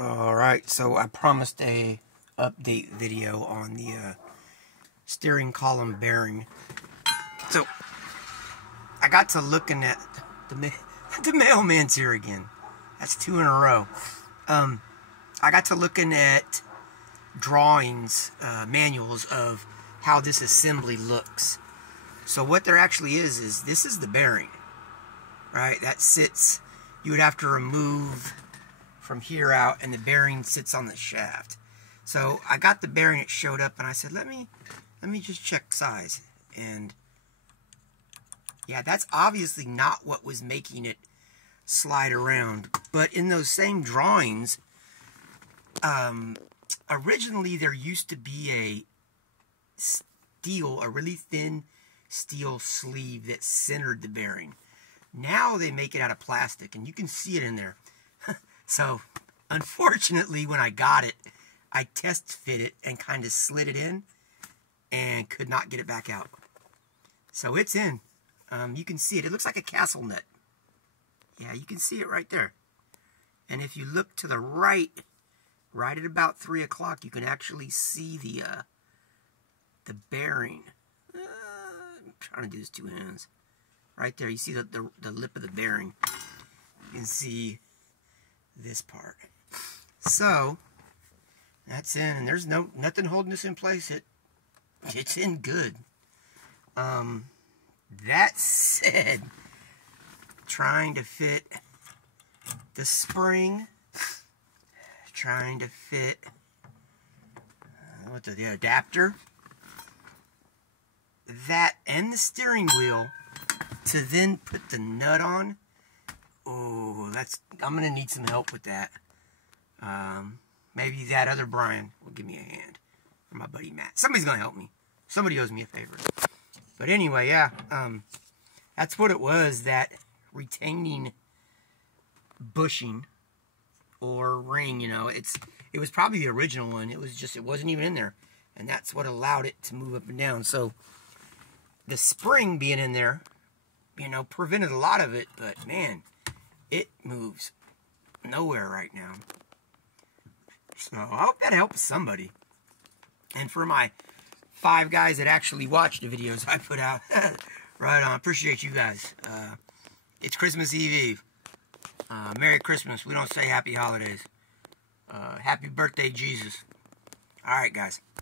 Alright, so I promised a update video on the steering column bearing. So, I got to looking at the mailman's here again. That's 2 in a row. I got to looking at drawings, manuals of how this assembly looks. So what there actually is this is the bearing, right? That sits, you would have to remove from here out, and the bearing sits on the shaft. So I got the bearing, it showed up, and I said, let me just check size. And yeah, that's obviously not what was making it slide around. But in those same drawings, originally there used to be a really thin steel sleeve that centered the bearing. Now they make it out of plastic, and you can see it in there. So, unfortunately, when I got it, I test fit it and kind of slid it in and could not get it back out. So it's in. You can see it. It looks like a castle nut. Yeah, you can see it right there. And if you look to the right at about 3 o'clock, you can actually see the bearing. I'm trying to do this 2 hands. Right there, you see the lip of the bearing. You can see this part. So that's in, and there's nothing holding this in place. It's in good. That said, trying to fit the spring, trying to fit the adapter, that and the steering wheel to then put the nut on. Oh, I'm gonna need some help with that. Maybe that other Brian will give me a hand, or my buddy Matt. Somebody's gonna help me. Somebody owes me a favor. But anyway, yeah, that's what it was. That retaining bushing or ring, you know, it was probably the original one. It wasn't even in there, and that's what allowed it to move up and down. So the spring being in there, you know, prevented a lot of it. But man, it moves nowhere right now. So I hope that helps somebody. And for my 5 guys that actually watch the videos I put out, right on. Appreciate you guys. It's Christmas Eve. Merry Christmas. We don't say Happy Holidays. Happy birthday, Jesus. All right, guys.